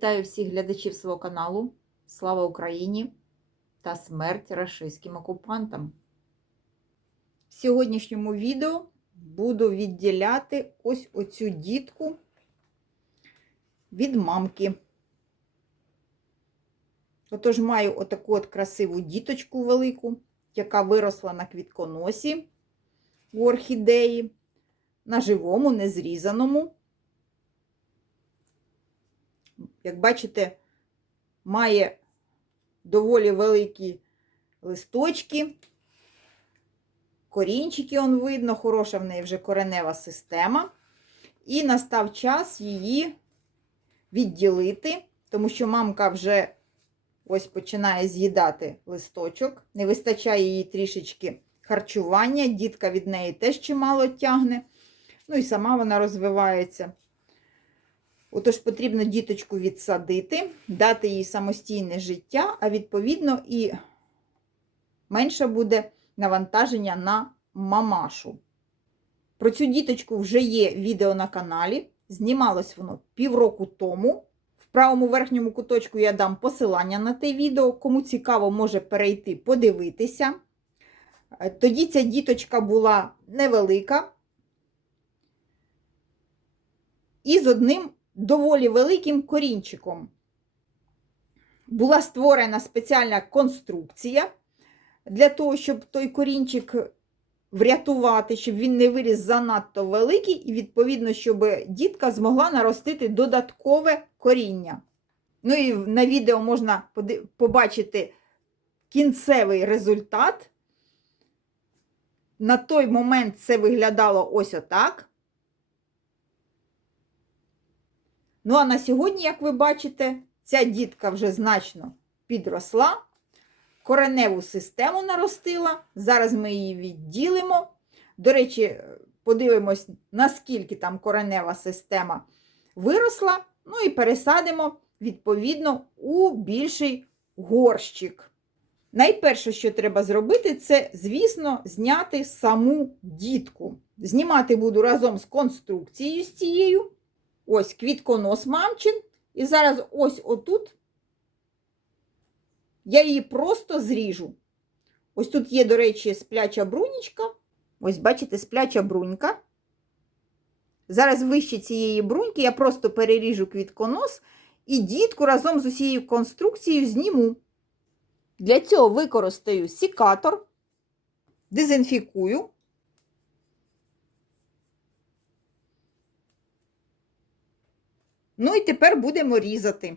Вітаю всіх глядачів свого каналу. Слава Україні та смерть рашистським окупантам. В сьогоднішньому відео буду відділяти ось оцю дітку від мамки. Отож, маю отаку от красиву діточку велику, яка виросла на квітконосі у орхідеї, на живому, незрізаному. Як бачите, має доволі великі листочки, корінчики, он видно, хороша в неї вже коренева система. І настав час її відділити, тому що мамка вже ось починає з'їдати листочок. Не вистачає їй трішечки харчування, дітка від неї теж чимало тягне. Ну і сама вона розвивається. Отож, потрібно діточку відсадити, дати їй самостійне життя, а відповідно, і менше буде навантаження на мамашу. Про цю діточку вже є відео на каналі. Знімалось воно півроку тому. В правому верхньому куточку я дам посилання на те відео. Кому цікаво, може перейти подивитися. Тоді ця діточка була невелика. І з одним доволі великим корінчиком. Була створена спеціальна конструкція для того, щоб той корінчик врятувати, щоб він не виріс занадто великий, і, відповідно, щоб дітка змогла наростити додаткове коріння. Ну і на відео можна побачити кінцевий результат. На той момент це виглядало ось отак. Ну, а на сьогодні, як ви бачите, ця дітка вже значно підросла, кореневу систему наростила. Зараз ми її відділимо. До речі, подивимось, наскільки там коренева система виросла. Ну і пересадимо, відповідно, у більший горщик. Найперше, що треба зробити, це, звісно, зняти саму дітку. Знімати буду разом з конструкцією з цією. Ось квітконос мамчин. І зараз ось отут я її просто зріжу. Ось тут є, до речі, спляча брунічка. Ось, бачите, спляча брунька. Зараз вище цієї бруньки я просто переріжу квітконос і дітку разом з усією конструкцією зніму. Для цього використаю сікатор, дезінфікую. Ну і тепер будемо різати.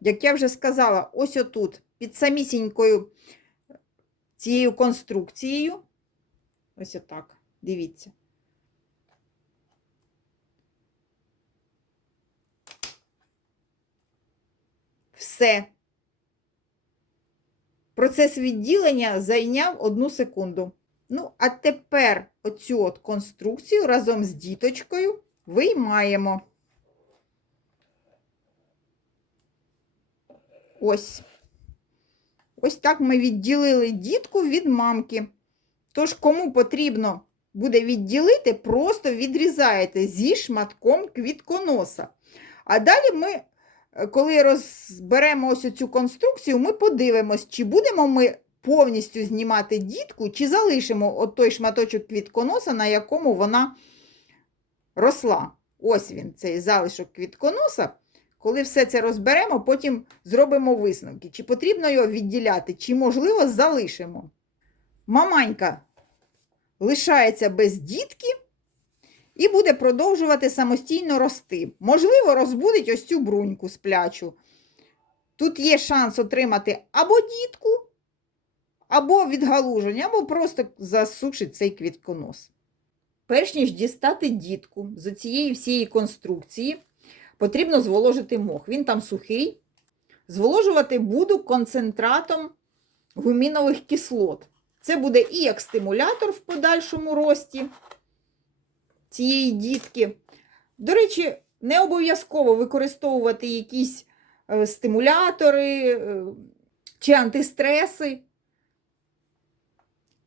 Як я вже сказала, ось отут, під самісінькою цією конструкцією. Ось отак, дивіться. Все. Процес відділення зайняв одну секунду. Ну, а тепер оцю от конструкцію разом з діточкою виймаємо. Ось. Ось так ми відділили дітку від мамки. Тож, кому потрібно буде відділити, просто відрізаєте зі шматком квітконоса. А далі ми, коли розберемо ось цю конструкцію, ми подивимось, чи будемо ми повністю знімати дітку, чи залишимо от той шматочок квітконоса, на якому вона росла. Ось він, цей залишок квітконоса. Коли все це розберемо, потім зробимо висновки, чи потрібно його відділяти, чи, можливо, залишимо. Маманька лишається без дітки і буде продовжувати самостійно рости. Можливо, розбудить ось цю бруньку сплячу. Тут є шанс отримати або дітку, або відгалуження, або просто засушить цей квітконос. Перш ніж дістати дітку з цієї всієї конструкції потрібно зволожити мох. Він там сухий. Зволожувати буду концентратом гумінових кислот. Це буде і як стимулятор в подальшому рості цієї дітки. До речі, не обов'язково використовувати якісь е, стимулятори е, чи антистреси.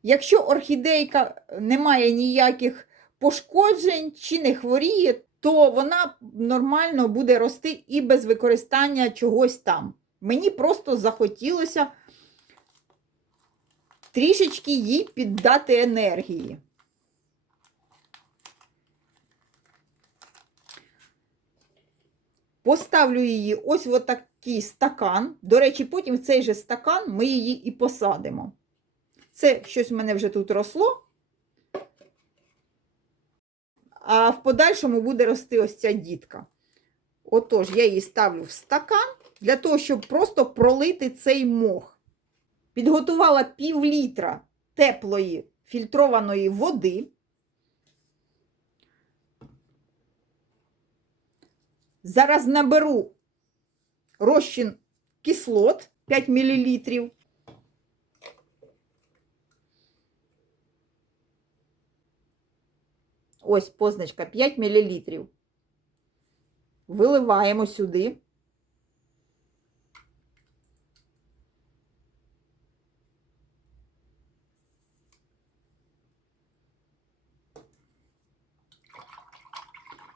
Якщо орхідейка не має ніяких пошкоджень чи не хворіє, то вона нормально буде рости і без використання чогось там. Мені просто захотілося трішечки їй піддати енергії. Поставлю її ось в такий стакан. До речі, потім в цей же стакан ми її і посадимо. Це щось в мене вже тут росло. А в подальшому буде рости ось ця дітка. Отож, я її ставлю в стакан для того, щоб просто пролити цей мох. Підготувала пів літра теплої фільтрованої води. Зараз наберу розчин кислот 5 мл. Ось позначка 5 мл. Виливаємо сюди.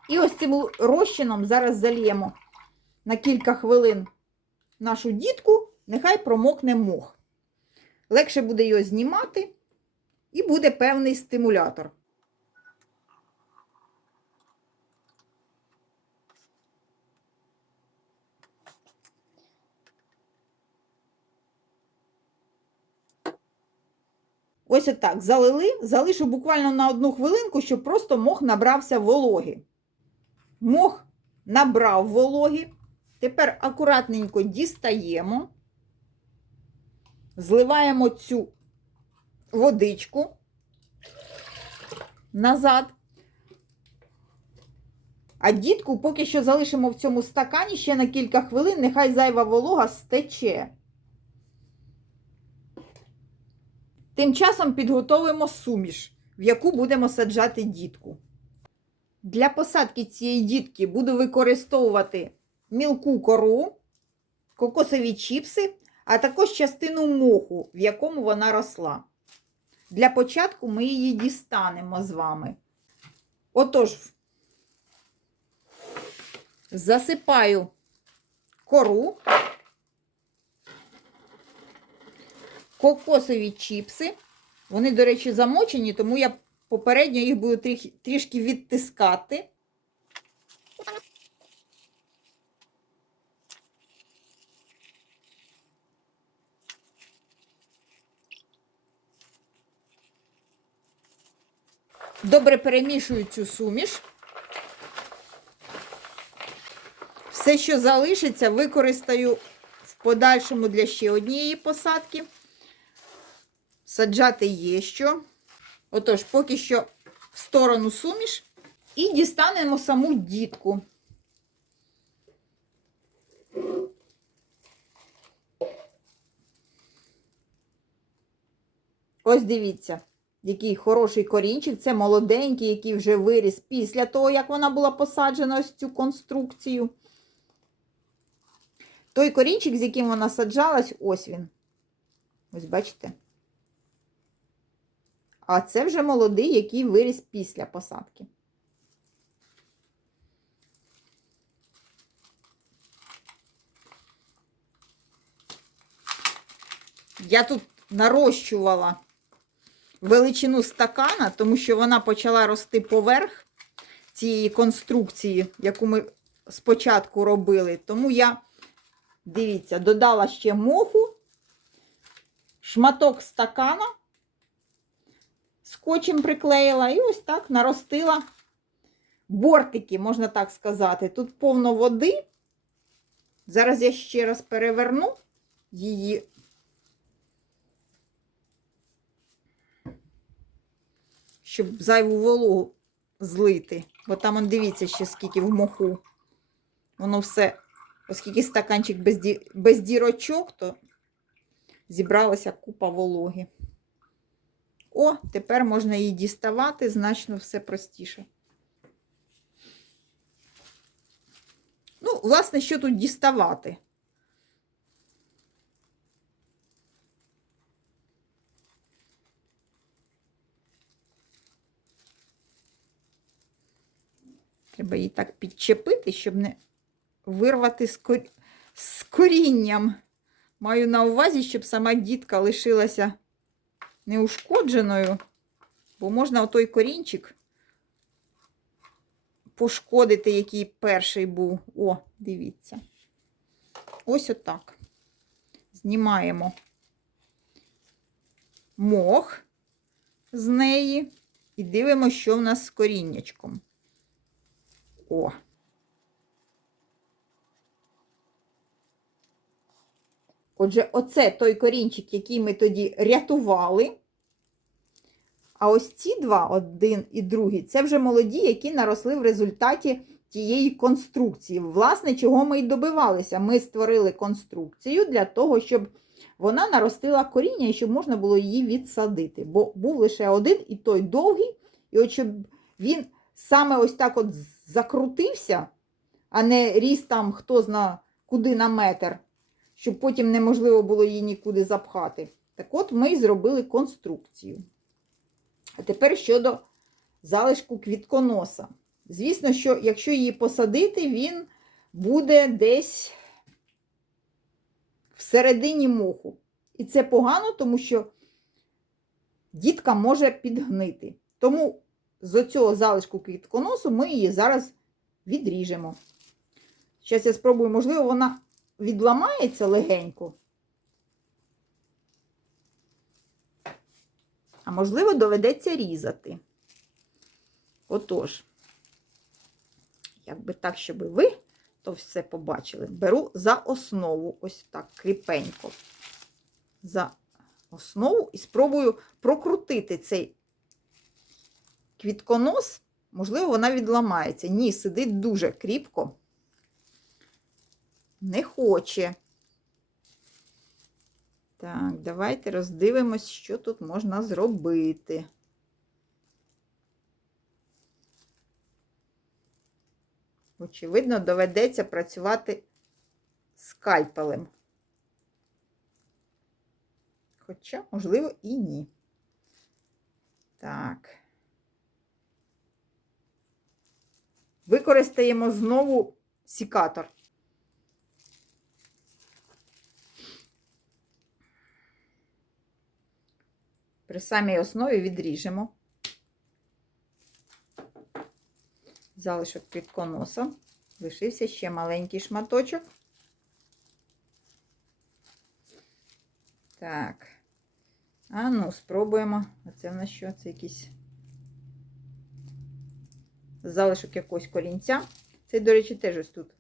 І ось цим розчином зараз зальємо на кілька хвилин нашу дітку, нехай промокне мох. Легше буде його знімати, і буде певний стимулятор. Ось отак залили, залишу буквально на одну хвилинку, щоб просто мох набрався вологи. Мох набрав вологи. Тепер акуратненько дістаємо, зливаємо цю водичку назад. А дітку поки що залишимо в цьому стакані ще на кілька хвилин, нехай зайва волога стече. Тим часом підготовимо суміш, в яку будемо саджати дітку. Для посадки цієї дітки буду використовувати мілку кору, кокосові чіпси, а також частину моху, в якому вона росла. Для початку ми її дістанемо з вами. Отож, засипаю кору, кокосові чіпси. Вони, до речі, замочені, тому я попередньо їх буду трішки відтискати. Добре перемішую цю суміш. Все, що залишиться, використаю в подальшому для ще однієї посадки. Саджати є що. Отож, поки що в сторону суміш і дістанемо саму дітку. Ось дивіться, який хороший корінчик. Це молоденький, який вже виріс після того, як вона була посаджена ось цю конструкцію. Той корінчик, з яким вона саджалась, ось він. Ось бачите? А це вже молодий, який виріс після посадки. Я тут нарощувала величину стакана, тому що вона почала рости поверх цієї конструкції, яку ми спочатку робили. Тому я, дивіться, додала ще моху, шматок стакана скотчем приклеїла і ось так наростила бортики, можна так сказати. Тут повно води. Зараз я ще раз переверну її. Щоб зайву вологу злити. Бо там, он, дивіться, ще скільки в моху. Воно все, оскільки стаканчик без, ді... без дірочок, то зібралася купа вологи. О, тепер можна її діставати значно все простіше. Ну, власне, що тут діставати? Треба її так підчепити, щоб не вирвати з, кор... з корінням. Маю на увазі, щоб сама дітка лишилася неушкодженою, бо можна отой корінчик пошкодити, який перший був. О, дивіться. Ось отак. Знімаємо мох з неї і дивимося, що в нас з коріннячком. О. Отже, оце той корінчик, який ми тоді рятували. А ось ці два, один і другий, це вже молоді, які наросли в результаті тієї конструкції. Власне, чого ми й добивалися. Ми створили конструкцію для того, щоб вона наростила коріння і щоб можна було її відсадити. Бо був лише один і той довгий, і от щоб він саме ось так от закрутився, а не ріс там хто зна куди на метр, щоб потім неможливо було її нікуди запхати. Так от ми і зробили конструкцію. А тепер щодо залишку квітконоса. Звісно, що якщо її посадити, він буде десь всередині моху. І це погано, тому що дітка може підгнити. Тому з цього залишку квітконосу ми її зараз відріжемо. Зараз я спробую, можливо, вона відламається легенько. А можливо, доведеться різати. Отож, якби так, щоб ви то все побачили, беру за основу, ось так, кріпенько, за основу і спробую прокрутити цей квітконос, можливо, вона відламається. Ні, сидить дуже кріпко, не хоче. Так, давайте роздивимось, що тут можна зробити. Очевидно, доведеться працювати скальпелем. Хоча, можливо, і ні. Так. Використаємо знову сікатор. При самій основі відріжемо залишок квітконоса. Лишився ще маленький шматочок. Так. А ну, спробуємо. Оце в нас що? Це якийсь залишок якогось корінця. Цей, до речі, теж ось тут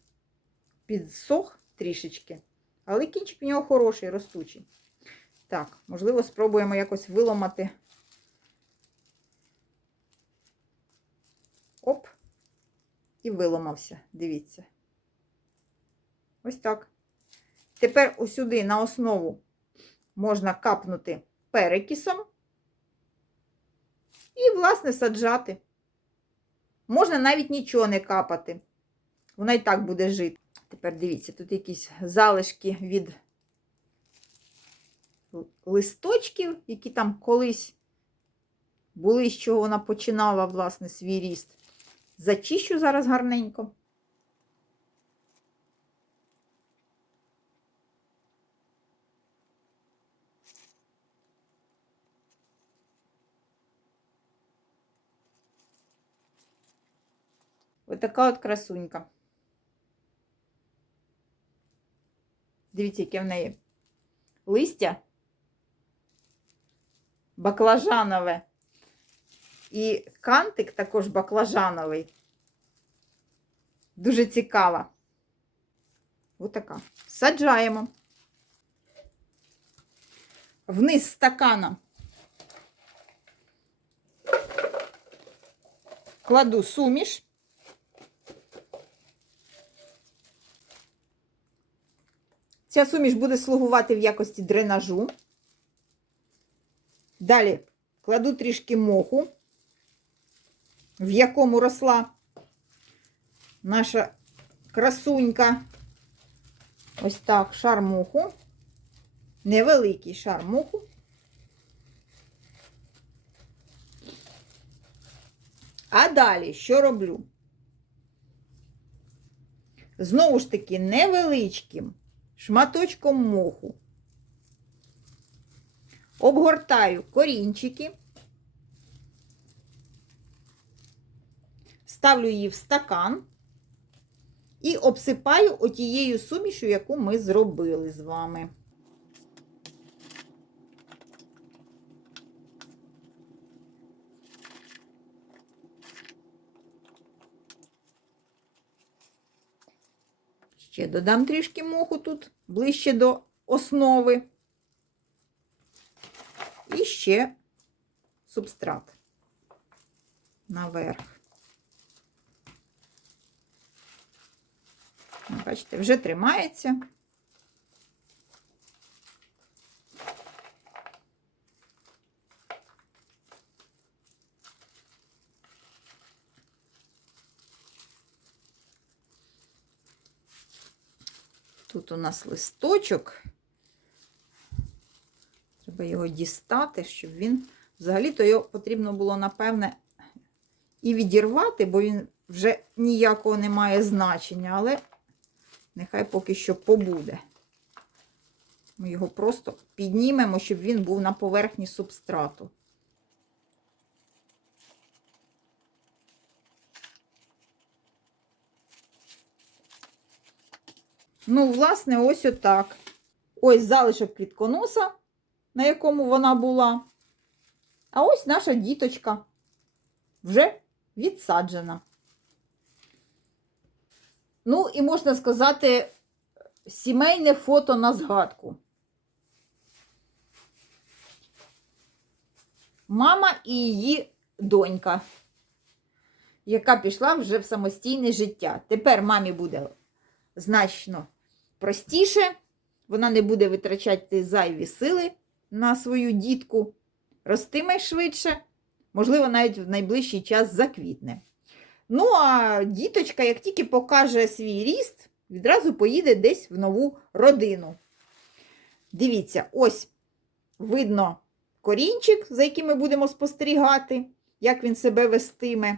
підсох трішечки, але кінчик в нього хороший, ростучий. Так, можливо, спробуємо якось виламати. Оп, і виламався, дивіться. Ось так. Тепер усюди на основу можна капнути перекисом і, власне, саджати. Можна навіть нічого не капати. Вона і так буде жити. Тепер дивіться, тут якісь залишки від листочків, які там колись були, з чого вона починала, власне, свій ріст. Зачищу зараз гарненько. Ось така от красунька. Дивіться, яке в неї листя баклажанове. І кантик також баклажановий. Дуже цікава. Отака. Саджаємо. Вниз стакана. Кладу суміш. Ця суміш буде слугувати в якості дренажу. Далі кладу трішки моху, в якому росла наша красунька. Ось так, шар моху. Невеликий шар моху. А далі що роблю? знову ж таки невеличким шматочком моху. Обгортаю корінчики, ставлю її в стакан і обсипаю отією сумішу, яку ми зробили з вами. Ще додам трішки моху тут, ближче до основи. І ще субстрат наверх. Бачите, вже тримається. Тут у нас листочок. Треба його дістати, щоб він. Взагалі-то його потрібно було, напевне, і відірвати, бо він вже ніякого не має значення, але нехай поки що побуде. Ми його просто піднімемо, щоб він був на поверхні субстрату. Ну, власне, ось отак. Ось залишок квітконоса, на якому вона була. А ось наша діточка вже відсаджена. Ну, і можна сказати, сімейне фото на згадку. Мама і її донька, яка пішла вже в самостійне життя. Тепер мамі буде значно простіше, вона не буде витрачати зайві сили на свою дітку, ростиме швидше, можливо, навіть в найближчий час заквітне. Ну, а діточка, як тільки покаже свій ріст, відразу поїде десь в нову родину. Дивіться, ось видно корінчик, за яким ми будемо спостерігати, як він себе вестиме.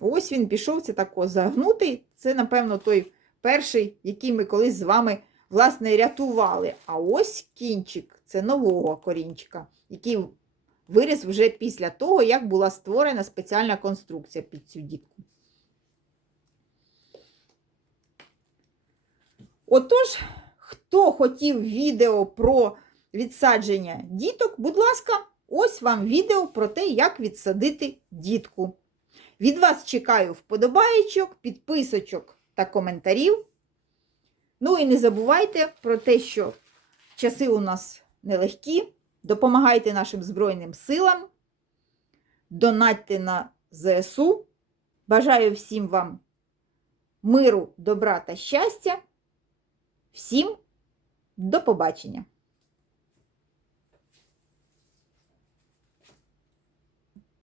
Ось він пішов, це тако загнутий. Це, напевно, той перший, який ми колись з вами, власне, рятували. А ось кінчик це нового корінчика, який виріс вже після того, як була створена спеціальна конструкція під цю дітку. Отож, хто хотів відео про відсадження діток, будь ласка, ось вам відео про те, як відсадити дітку. Від вас чекаю вподобаєчок, підписочок та коментарів. Ну і не забувайте про те, що часи у нас нелегкі. Допомагайте нашим Збройним силам, донатьте на ЗСУ. Бажаю всім вам миру, добра та щастя. Всім до побачення!